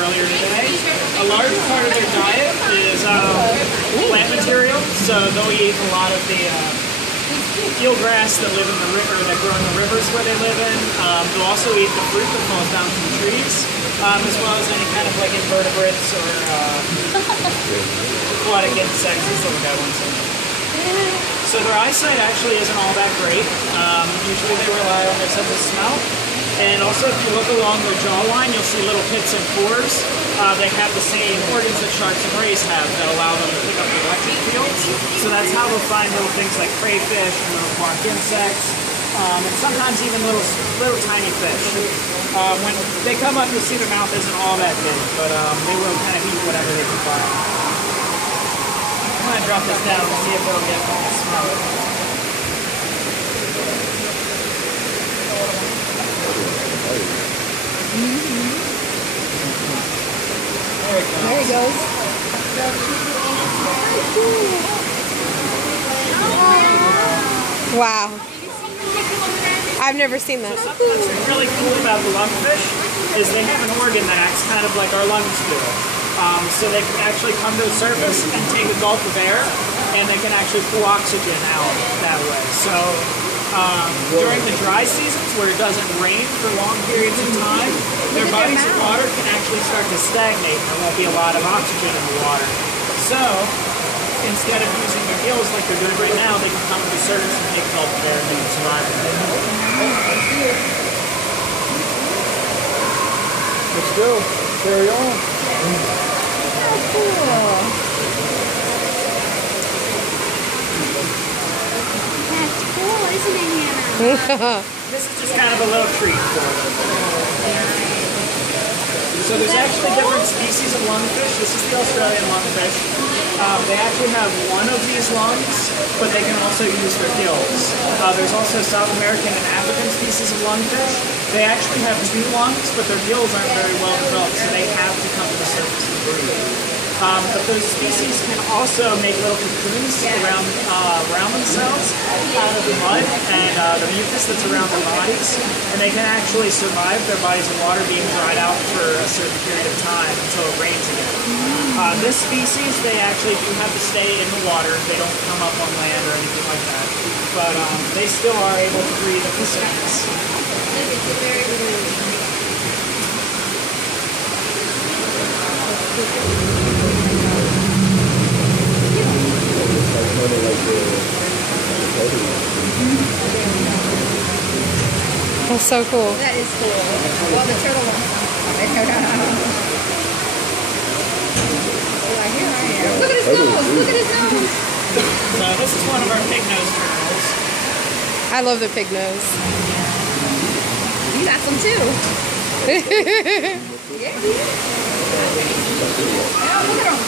earlier today. A large part of their diet is plant material, so they'll eat a lot of the eelgrass that live in the river, that grow in the rivers where they live in. They'll also eat the fruit that falls down from the trees, as well as any kind of like invertebrates or aquatic insects and little guy ones in there. So their eyesight actually isn't all that great. Usually they rely on their sense of smell. And also if you look along their jawline, you'll see little pits and pores. They have the same organs that sharks and rays have that allow them to pick up the electric fields. So that's how they'll find little things like crayfish and little aquatic insects, and sometimes even little tiny fish. When they come up, you'll see their mouth isn't all that big, but they will kind of eat whatever they can find. I'm going to drop this down and see if it'll get all smell it. There he goes. Wow. I've never seen that. So something that's really cool about the lungfish is they have an organ that acts kind of like our lungs do. So they can actually come to the surface and take a gulp of air, and they can actually pull oxygen out that way. So during the dry seasons where it doesn't rain for long periods of time, their bodies of water can actually start to stagnate. There won't be a lot of oxygen in the water. So instead of using their gills like they're doing right now, they can come to the surface and take a gulp of air and they can survive. Let's go. Carry on. How cool. That's cool, isn't it, Hannah? This is just kind of a little treat for them. So there's actually different species of lungfish. This is the Australian lungfish. They actually have one of these lungs, but they can also use their gills. There's also South American and African species of lungfish. They actually have two lungs, but their gills aren't very well developed, so they have to come to the surface and breathe. But those species can also make little cocoons around themselves out of the mud and the mucus that's around their bodies, and they can actually survive their bodies of water being dried out for a certain period of time until it rains again. This species, they actually do have to stay in the water. They don't come up on land or anything like that, but they still are able to breathe at the surface. That's so cool. That is cool. Well, the turtle one. Look at his nose. Look at his nose. So this is one of our pig-nosed turtles. I love the pig nose. You got some too. Yeah. Oh, look at him.